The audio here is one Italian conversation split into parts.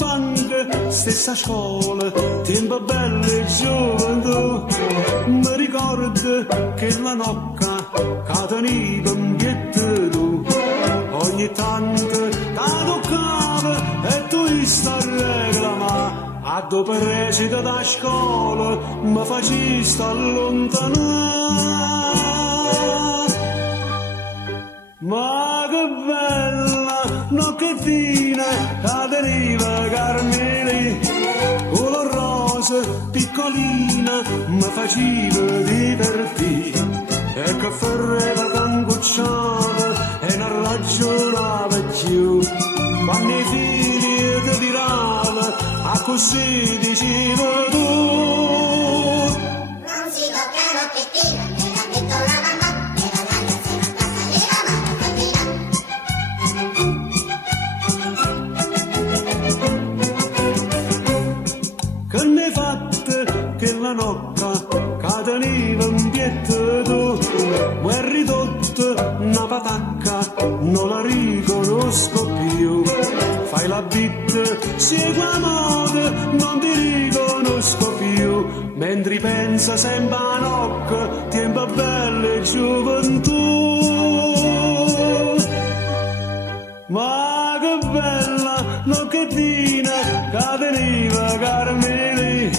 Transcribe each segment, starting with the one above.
banche, stessa scuola, tempo bello e gioventù. Mi ricordo che la nocca che teniva in pietto tu. Ogni tanto ti toccava e tu stai reclamando. A dopo recita da scuola mi facesti allontanare. Ma che bella nocchettina che deriva Carmeli, con la rosa piccolina mi faceva divertire. E che ferreva cangucciava e non ragionava più. Quando i figli ti tirava, a così diceva tu. Non si tocca nocchettina, me l'ha detto la mamma, e la ragazza se non passa le la mano mattina. Che ne hai fatte che la nocca che teniva in pietto tu, mi è ridotta una patacca, non la riconosco più. Fai la bitta, segui la moda, non ti riconosco più. Mentre pensa sempre a nocca, tempo bello e gioventù. Ma che bella nocchettina che veniva Carmeli,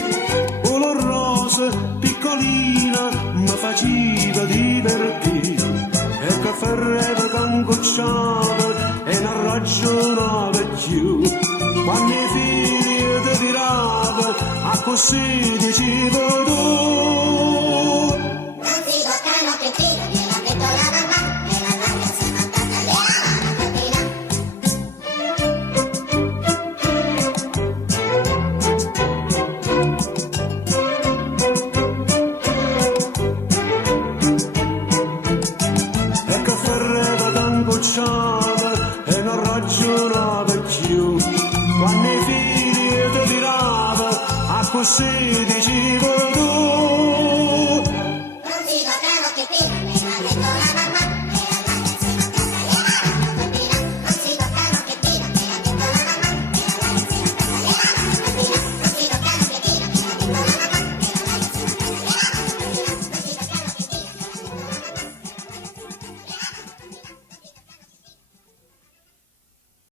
con la rosa piccolina mi faceva divertire. E che ferreva cangucciava e non ragionava più. Quando i figli ti tirava, a così diceva tu. Non si tocca nocchettina, me l'ha detto la mamma, e la ragazza se non passa le la mano mattina. E che ferreva cangucciava e non ragionava più. Quando i figli ti tirava, a così diceva